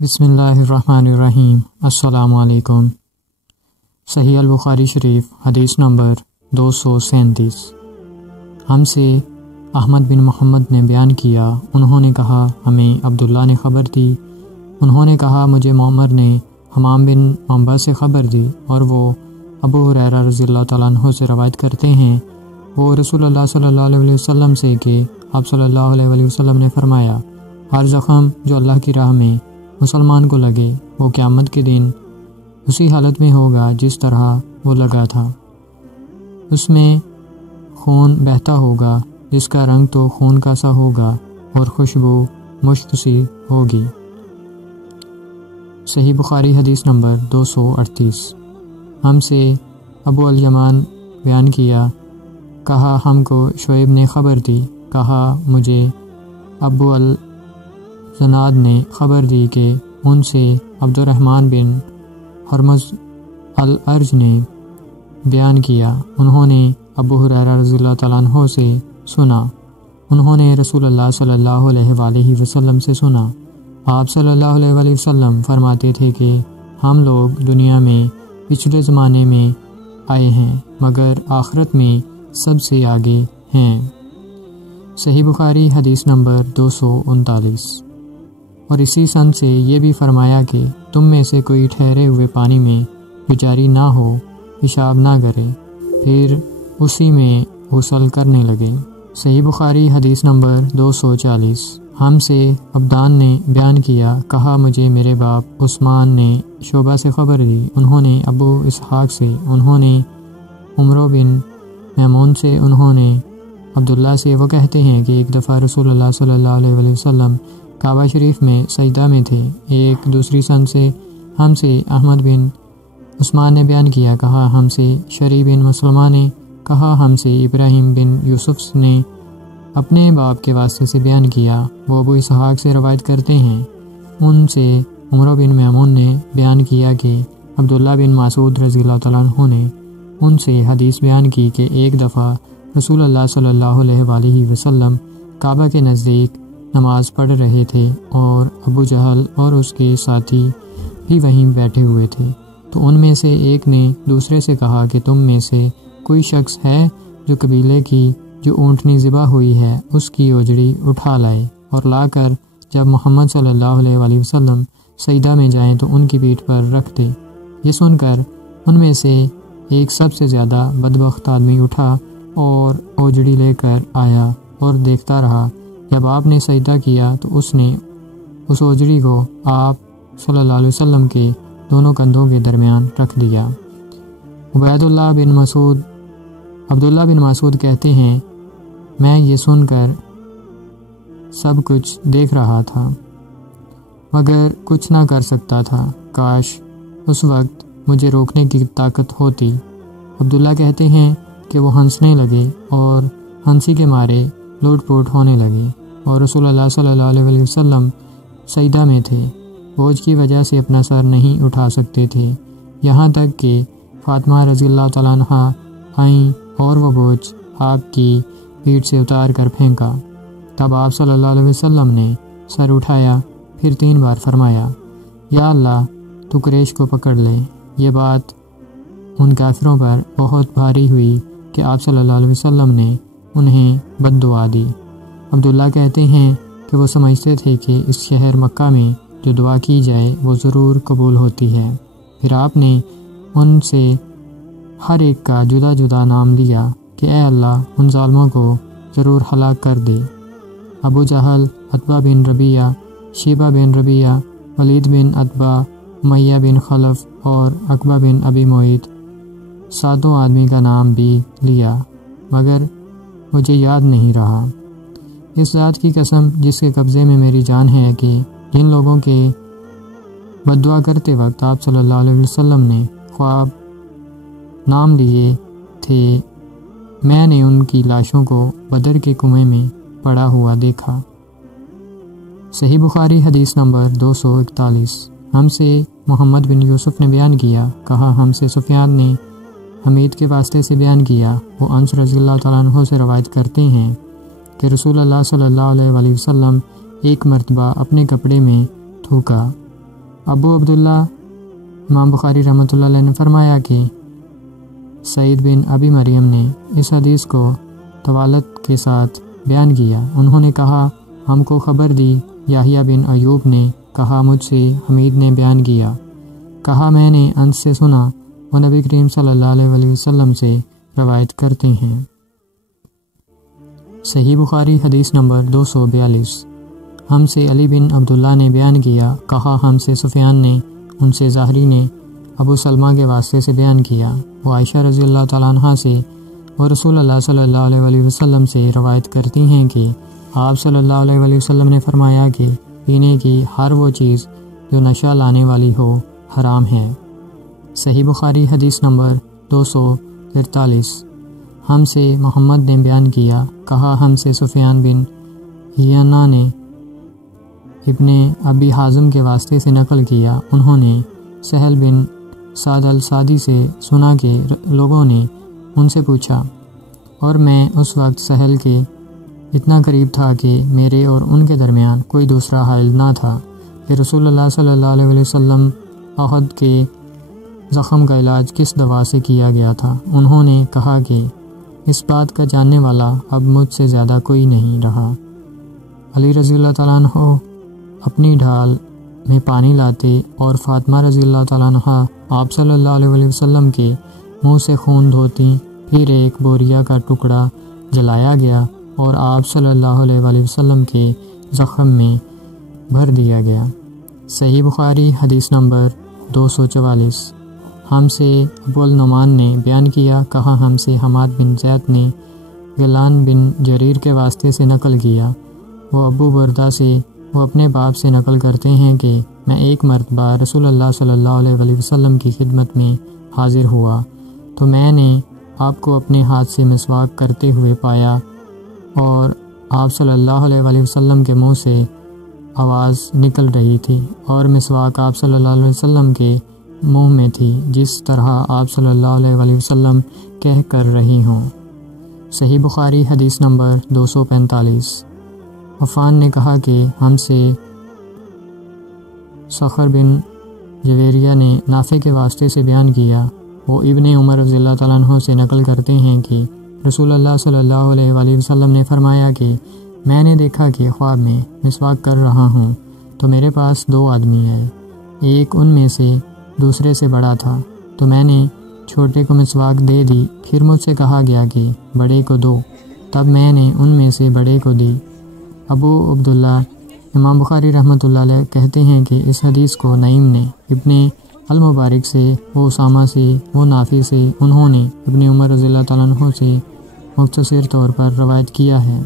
بسم اللہ الرحمن الرحیم۔ السلام علیکم۔ صحیح البخاری شریف حدیث نمبر 237۔ ہم سے احمد بن محمد نے بیان کیا، انہوں نے کہا ہمیں عبداللہ نے خبر دی، انہوں نے کہا مجھے معمر نے حمام بن عنبہ سے خبر دی، اور وہ ابو ہریرہ رضی اللہ تعالیٰ عنہ سے روایت کرتے ہیں، وہ رسول اللہ صلی اللہ علیہ وسلم سے کہ آپ صلی اللہ علیہ وسلم نے فرمایا، ہر زخم جو اللہ کی راہ میں مسلمان کو لگے وہ قیامت کے دن اسی حالت میں ہوگا جس طرح وہ لگا تھا، اس میں خون بہتا ہوگا جس کا رنگ تو خون کا سا ہوگا اور خوشبو مشک سی ہوگی۔ صحیح بخاری حدیث نمبر 238۔ ہم سے ابو الیمان بیان کیا، کہا ہم کو شعیب نے خبر دی، کہا مجھے ابو الزناد نے خبر دی کہ ان سے عبد الرحمن بن حرمز الارج نے بیان کیا، انہوں نے ابو ہریرہ رضی اللہ تعالیٰ عنہ سے سنا، انہوں نے رسول اللہ صلی اللہ علیہ وآلہ وسلم سے سنا، آپ صلی اللہ علیہ وآلہ وسلم فرماتے تھے کہ ہم لوگ دنیا میں پچھلے زمانے میں آئے ہیں مگر آخرت میں سب سے آگے ہیں۔ صحیح بخاری حدیث نمبر 239۔ اور اسی سند سے یہ بھی فرمایا کہ تم میں سے کوئی ٹھہرے ہوئے پانی میں جو جاری نہ ہو پیشاب نہ کرے، پھر اسی میں غسل کرنے لگے۔ صحیح بخاری حدیث نمبر 240۔ ہم سے عبدان نے بیان کیا، کہا مجھے میرے باپ عثمان نے شعبہ سے خبر دی، انہوں نے ابو اسحاق سے، انہوں نے عمرو بن میمون سے، انہوں نے عبداللہ سے، وہ کہتے ہیں کہ ایک دفعہ رسول اللہ صلی اللہ علیہ وآلہ وسلم کعبہ شریف میں سجدہ میں تھے۔ ایک دوسری سند سے ہم سے احمد بن عثمان نے بیان کیا، کہا ہم سے شری بن مسلمہ نے، کہا ہم سے ابراہیم بن یوسف نے اپنے باپ کے واسطے سے بیان کیا، وہ ابو اسحاق سے روایت کرتے ہیں، ان سے عمرو بن میمون نے بیان کیا کہ عبداللہ بن مسعود رضی اللہ تعالیٰ عنہ نے ان سے حدیث بیان کی کہ ایک دفعہ رسول اللہ صلی اللہ علیہ وآلہ وسلم کعبہ کے نزدیک نماز پڑھ رہے تھے اور ابو جہل اور اس کے ساتھی بھی وہیں بیٹھے ہوئے تھے، تو ان میں سے ایک نے دوسرے سے کہا کہ تم میں سے کوئی شخص ہے جو قبیلے کی جو اونٹنی ذبح ہوئی ہے اس کی اوجڑی اٹھا لائے اور لا کر جب محمد صلی اللہ علیہ وآلہ وسلم سجدہ میں جائیں تو ان کی پیٹھ پر رکھ دے۔ یہ سن کر ان میں سے ایک سب سے زیادہ بدبخت آدمی اٹھا اور اوجڑی لے کر آیا اور دیکھتا رہا، جب آپ نے سجدہ کیا تو اس نے اس اوجڑی کو آپ صلی اللہ علیہ وسلم کے دونوں کندھوں کے درمیان رکھ دیا۔ عبداللہ بن مسعود کہتے ہیں، میں یہ سن کر سب کچھ دیکھ رہا تھا مگر کچھ نہ کر سکتا تھا، کاش اس وقت مجھے روکنے کی طاقت ہوتی۔ عبداللہ کہتے ہیں کہ وہ ہنسنے لگے اور ہنسی کے مارے لوٹ پوٹ ہونے لگے، اور رسول اللہ صلی اللہ علیہ وآلہ وسلم سجدہ میں تھے، بوجھ کی وجہ سے اپنا سر نہیں اٹھا سکتے تھے، یہاں تک کہ فاطمہ رضی اللہ تعالیٰ عنہ آئیں اور وہ بوجھ آپ کی پیٹھ سے اتار کر پھینکا۔ تب آپ صلی اللہ علیہ وسلم نے سر اٹھایا، پھر 3 بار فرمایا، یا اللہ تو قریش کو پکڑ لے۔ یہ بات ان کافروں پر بہت بھاری ہوئی کہ آپ صلی اللہ علیہ وسلم نے انہیں بد دعا دی۔ عبداللہ کہتے ہیں کہ وہ سمجھتے تھے کہ اس شہر مکہ میں جو دعا کی جائے وہ ضرور قبول ہوتی ہے۔ پھر آپ نے ان سے ہر ایک کا جدا جدا نام لیا کہ اے اللہ ان ظالموں کو ضرور ہلاک کر دے۔ ابو جہل، عتبہ بن ربیعہ، شیبہ بن ربیعہ، ولید بن عتبہ، امیہ بن خلف اور عقبہ بن ابی معیط، 7 آدمی کا نام بھی لیا مگر مجھے یاد نہیں رہا۔ اس ذات کی قسم جس کے قبضے میں میری جان ہے کہ جن لوگوں کے بد دعا کرتے وقت آپ صلی اللہ علیہ وسلم نے خواب نام لیے تھے، میں نے ان کی لاشوں کو بدر کے کنویں میں پڑا ہوا دیکھا۔ صحیح بخاری حدیث نمبر 241۔ ہم سے محمد بن یوسف نے بیان کیا، کہا ہم سے سفیان نے حمید کے واسطے سے بیان کیا، وہ انس رضی اللہ تعالیٰ عنہ سے روایت کرتے ہیں کہ رسول اللہ صلی اللہ علیہ وآلہ وسلم ایک مرتبہ اپنے کپڑے میں تھوکا ابو عبداللہ امام بخاری رحمۃ اللہ علیہ نے فرمایا کہ سعید بن ابی مریم نے اس حدیث کو طوالت کے ساتھ بیان کیا۔ انہوں نے کہا ہم کو خبر دی، یحییٰ بن ایوب نے کہا مجھ سے حمید نے بیان کیا، کہا میں نے انس سے سنا، وہ نبی کریم صلی اللہ علیہ وسلم سے روایت کرتے ہیں۔ صحیح بخاری حدیث نمبر 242۔ ہم سے علی بن عبداللہ نے بیان کیا، کہا ہم سے سفیان نے، ان سے ظاہری نے ابو سلمہ کے واسطے سے بیان کیا، وہ عائشہ رضی اللہ تعالیٰ عنہ سے اور رسول اللہ صلی اللہ علیہ وسلم سے روایت کرتی ہیں کہ آپ صلی اللہ علیہ وسلم نے فرمایا کہ پینے کی ہر وہ چیز جو نشہ لانے والی ہو حرام ہے۔ صحیح بخاری حدیث نمبر 243۔ ہم سے محمد نے بیان کیا، کہا ہم سے سفیان بن عیینہ نے ابن ابی حازم کے واسطے سے نقل کیا، انہوں نے سہل بن سعد السعدی سے سنا کہ لوگوں نے ان سے پوچھا، اور میں اس وقت سہل کے اتنا قریب تھا کہ میرے اور ان کے درمیان کوئی دوسرا حائل نہ تھا کہ رسول اللہ صلی اللہ علیہ وسلم احد کے زخم کا علاج کس دوا سے کیا گیا تھا۔ انہوں نے کہا کہ اس بات کا جاننے والا اب مجھ سے زیادہ کوئی نہیں رہا۔ علی رضی اللہ تعالیٰ عنہ اپنی ڈھال میں پانی لاتے اور فاطمہ رضی اللہ تعالیٰ عنہ آپ صلی اللہ علیہ وسلم کے منہ سے خون دھوتی، پھر ایک بوریا کا ٹکڑا جلایا گیا اور آپ صلی اللہ علیہ وسلم کے زخم میں بھر دیا گیا۔ صحیح بخاری حدیث نمبر 244۔ ہم سے ابو النعمان نے بیان کیا، کہا ہم سے حماد بن زید نے غیلان بن جریر کے واسطے سے نقل کیا، وہ ابو بردہ سے، وہ اپنے باپ سے نقل کرتے ہیں کہ میں ایک مرتبہ رسول اللہ صلی اللہ علیہ وسلم کی خدمت میں حاضر ہوا تو میں نے آپ کو اپنے ہاتھ سے مسواک کرتے ہوئے پایا اور آپ صلی اللہ علیہ وسلم کے منہ سے آواز نکل رہی تھی اور مسواک آپ صلی اللہ علیہ وسلم کے منہ میں تھی، جس طرح آپ صلی اللہ علیہ وسلم کہہ کر رہی ہوں۔ صحیح بخاری حدیث نمبر 245۔ عفان نے کہا کہ ہم سے صخر بن جویریہ نے نافع کے واسطے سے بیان کیا، وہ ابن عمر رضی اللہ تعالیٰ عنہ سے نقل کرتے ہیں کہ رسول اللہ صلی اللہ علیہ وسلم نے فرمایا کہ میں نے دیکھا کہ خواب میں مسواک کر رہا ہوں تو میرے پاس 2 آدمی آئے، ایک ان میں سے دوسرے سے بڑا تھا تو میں نے چھوٹے کو مسواک دے دی، پھر مجھ سے کہا گیا کہ بڑے کو دو، تب میں نے ان میں سے بڑے کو دی۔ ابو عبداللہ امام بخاری رحمۃ اللہ علیہ کہتے ہیں کہ اس حدیث کو نعیم نے ابن المبارک سے، وہ اسامہ سے، وہ نافع سے، انہوں نے ابن عمر رضی اللہ تعالیٰ عنہ سے مختصر طور پر روایت کیا ہے۔